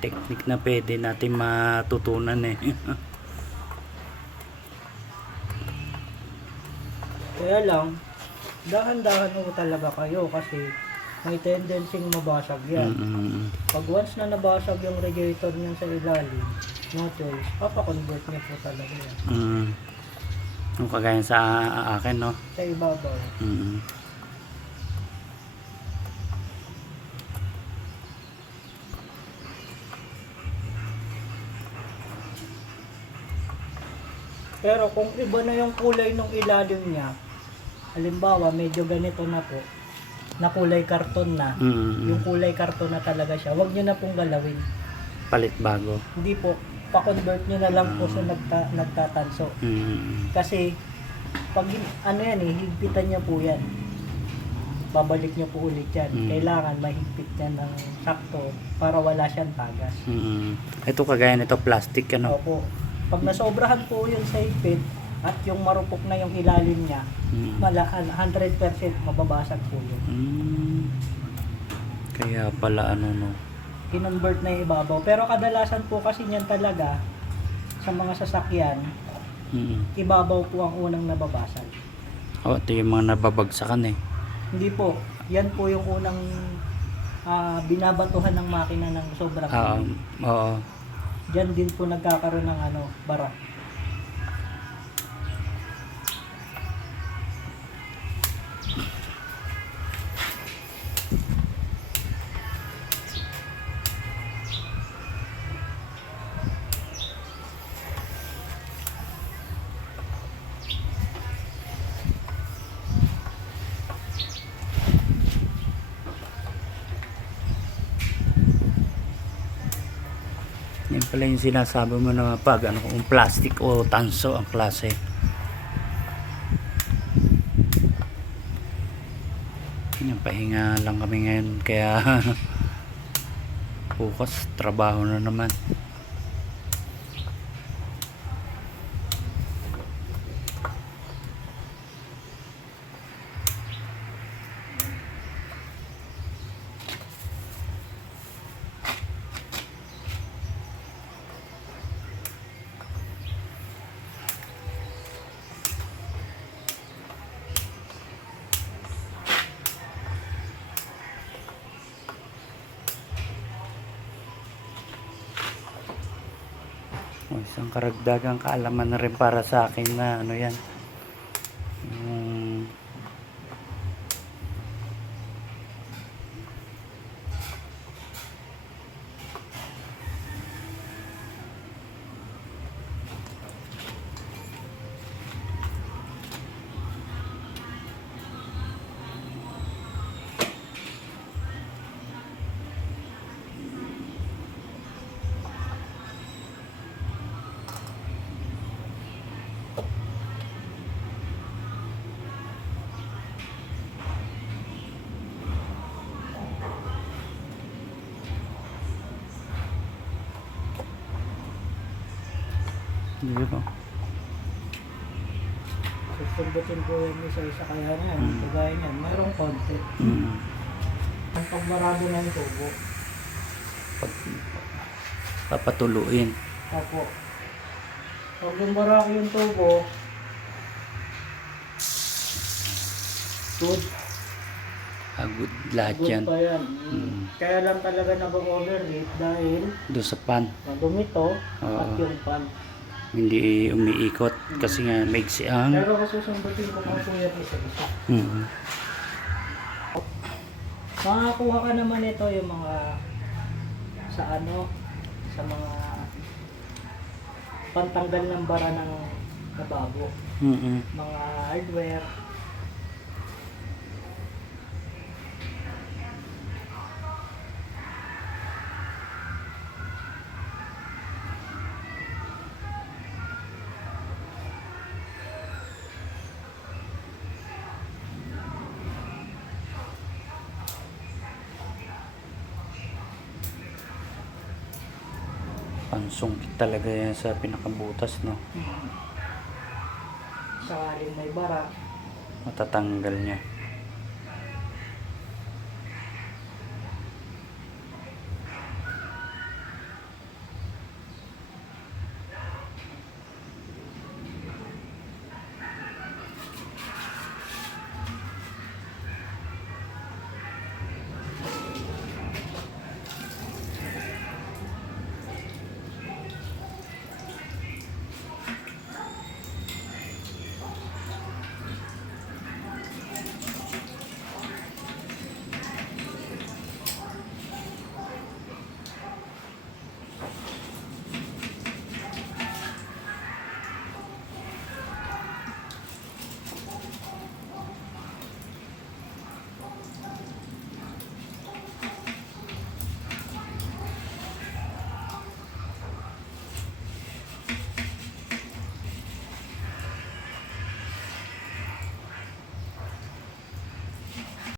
technique na pwede natin matutunan eh. Kaya lang, dahan-dahan mo talaga kayo kasi may tendency mabasag yan. Pag once na nabasag yung radiator niyan sa ilalim, no choice, papakonvert niya po talaga yan. Yung kagaya sa akin, no? Sa ibabaw. Pero kung iba na yung kulay ng ilalim niya, halimbawa medyo ganito na po, na kulay karton na, yung kulay karton na talaga siya, wag niyo na pong galawin. Palit bago. Hindi po, pa-convert niyo na lang po sa nagtatanso. Kasi, pag ano yan eh, higpitan niya po yan. Babalik niyo po ulit yan. Kailangan mahigpit niya ng sakto para wala siyang tagas. Ito kagaya nito, plastic ano? Opo. Pag nasobrahan po yun sa higpit at yung marupok na yung ilalim niya, 100% mababasag po yun. Kaya pala ano no? Kinonvert na yung ibabaw. Pero kadalasan po kasi niyan talaga sa mga sasakyan, ibabaw po ang unang nababasag. Ito yung mga nababagsakan eh. Hindi po. Yan po yung unang binabatuhan ng makina ng sobrang Oo. Diyan din po nagkakaroon ng bara. Yan pala yung sinasabi mo na pag kung plastic o tanso ang klase. Yan, pahinga lang kami ngayon kaya bukas trabaho na naman. Isang karagdagang kaalaman na rin para sa akin na ano yan, hindi ba? Susundutin po yan isa-isa kaya na yan. Kagaya niyan, mayroong konti. Ang pagbarado na yung tubo. Papatuluin. Opo. Pag bumbara ko yung tubo, good. Good lahat Good yan. pa yan. Kaya lang talaga nag-overheat dahil Doon sa pan. madumito at yung pan. Hindi umiikot kasi nga maiksi ang Pero kasusundutin ko pa po yan isa-isa. Makakuha ka naman ito yung mga sa mga pantanggal ng bara ng lababo. Mga hardware. pansungkit talaga yan sa pinakabutas, no? Sakaling may bara, Matatanggal niya.